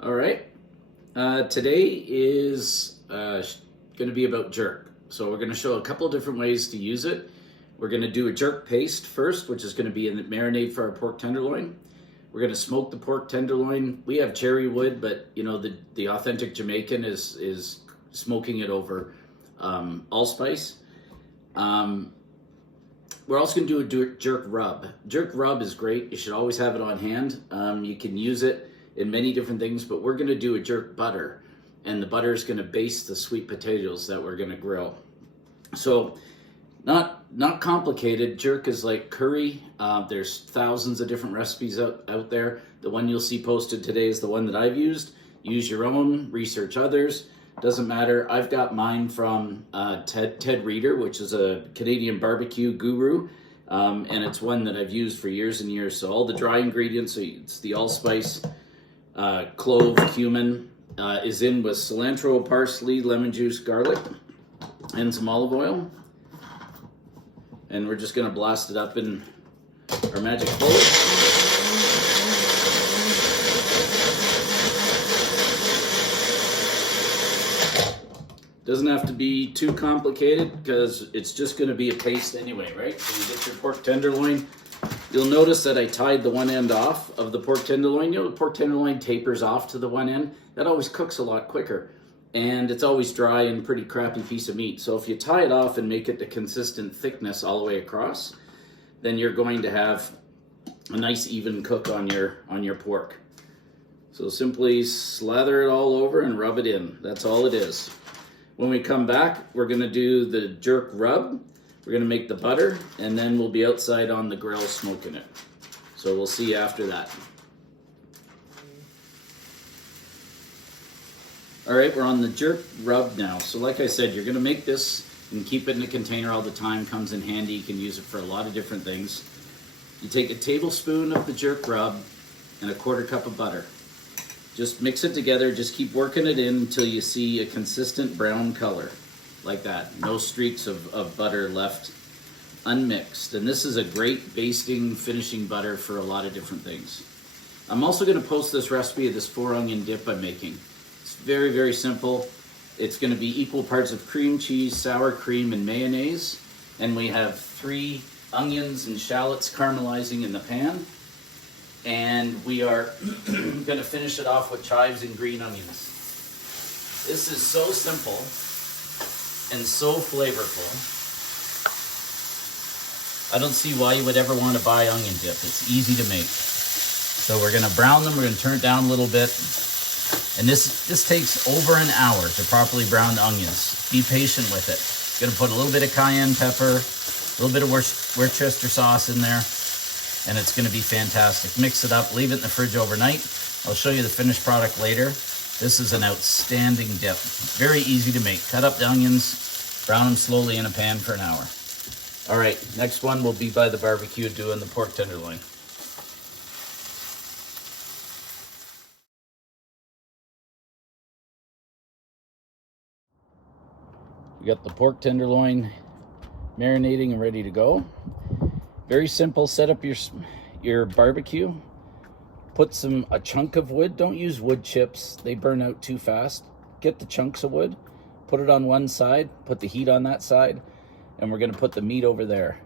All right. Today is going to be about jerk. So we're going to show a couple of different ways to use it. We're going to do a jerk paste first, which is going to be in the marinade for our pork tenderloin. We're going to smoke the pork tenderloin. We have cherry wood, but you know the authentic Jamaican is smoking it over allspice. We're also going to do a jerk rub. Jerk rub is great. You should always have it on hand. You can use it in many different things, but we're going to do a jerk butter, and the butter is going to baste the sweet potatoes that we're going to grill. So not complicated. Jerk is like curry. There's thousands of different recipes out there. The one you'll see posted today is the one that I've used. Use your own, research others. Doesn't matter. I've got mine from Ted Reader, which is a Canadian barbecue guru, and it's one that I've used for years and years. So all the dry ingredients, so it's the allspice, clove, cumin, is in with cilantro, parsley, lemon juice, garlic, and some olive oil. And we're just going to blast it up in our magic bullet. Doesn't have to be too complicated because it's just going to be a paste anyway, right? So you get your pork tenderloin. You'll notice that I tied the one end off of the pork tenderloin. You know, the pork tenderloin tapers off to the one end. That always cooks a lot quicker. And it's always dry and pretty crappy piece of meat. So if you tie it off and make it the consistent thickness all the way across, then you're going to have a nice even cook on your pork. So simply slather it all over and rub it in. That's all it is. When we come back, we're going to do the jerk rub. We're going to make the butter, and then we'll be outside on the grill smoking it. So we'll see you after that. All right, we're on the jerk rub now. So like I said, you're going to make this and keep it in a container all the time. Comes in handy. You can use it for a lot of different things. You take a tablespoon of the jerk rub and a quarter cup of butter. Just mix it together, just keep working it in until you see a consistent brown color, like that. No streaks of butter left unmixed. And this is a great basting, finishing butter for a lot of different things. I'm also gonna post this recipe of this 4-onion dip I'm making. It's very, very simple. It's gonna be equal parts of cream cheese, sour cream, and mayonnaise. And we have 3 onions and shallots caramelizing in the pan. And we are going to finish it off with chives and green onions. This is so simple and so flavorful. I don't see why you would ever want to buy onion dip. It's easy to make. So we're going to brown them. We're going to turn it down a little bit. And this takes over an hour to properly brown the onions. Be patient with it. Going to put a little bit of cayenne pepper, a little bit of Worcester sauce in there. And it's going to be fantastic. Mix it up, leave it in the fridge overnight. I'll show you the finished product later. This is an outstanding dip. Very easy to make. Cut up the onions, brown them slowly in a pan for an hour. All right, next one will be by the barbecue doing the pork tenderloin. We got the pork tenderloin marinating and ready to go. Very simple. Set up your barbecue. Put a chunk of wood. Don't use wood chips. They burn out too fast. Get the chunks of wood. Put it on one side. Put the heat on that side. And we're going to put the meat over there.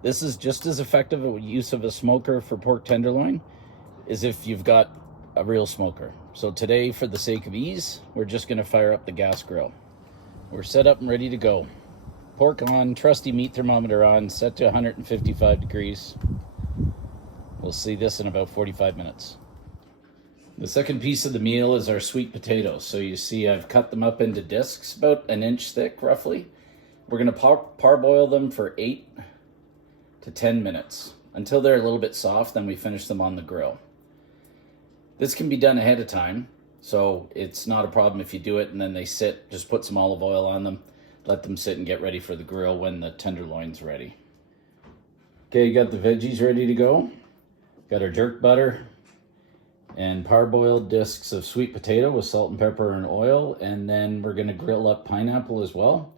This is just as effective a use of a smoker for pork tenderloin as if you've got a real smoker. So today, for the sake of ease, we're just going to fire up the gas grill. We're set up and ready to go. Pork on, trusty meat thermometer on, set to 155 degrees. We'll see this in about 45 minutes. The second piece of the meal is our sweet potatoes. So you see I've cut them up into discs, about 1 inch thick roughly. We're gonna parboil them for 8 to 10 minutes until they're a little bit soft, then we finish them on the grill. This can be done ahead of time, so it's not a problem if you do it and then they sit. Just put some olive oil on them. Let them sit and get ready for the grill when the tenderloin's ready. Okay, you got the veggies ready to go. Got our jerk butter and parboiled discs of sweet potato with salt and pepper and oil. And then we're gonna grill up pineapple as well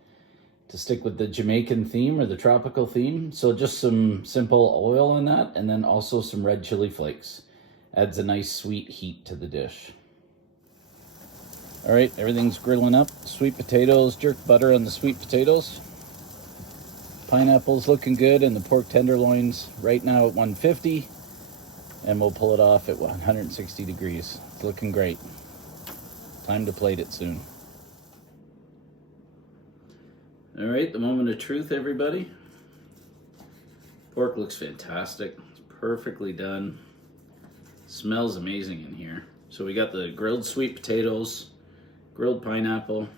to stick with the Jamaican theme or the tropical theme. So just some simple oil on that, and then also some red chili flakes. Adds a nice sweet heat to the dish. All right, everything's grilling up. Sweet potatoes, jerk butter on the sweet potatoes. Pineapple's looking good, and the pork tenderloins right now at 150, and we'll pull it off at 160 degrees. It's looking great. Time to plate it soon. All right, the moment of truth, everybody. Pork looks fantastic. It's perfectly done. Smells amazing in here. So we got the grilled sweet potatoes, grilled pineapple,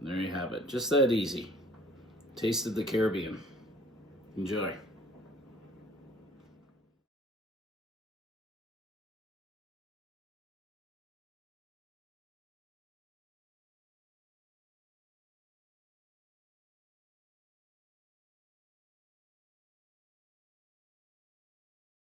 there you have it. Just that easy. Taste of the Caribbean. Enjoy.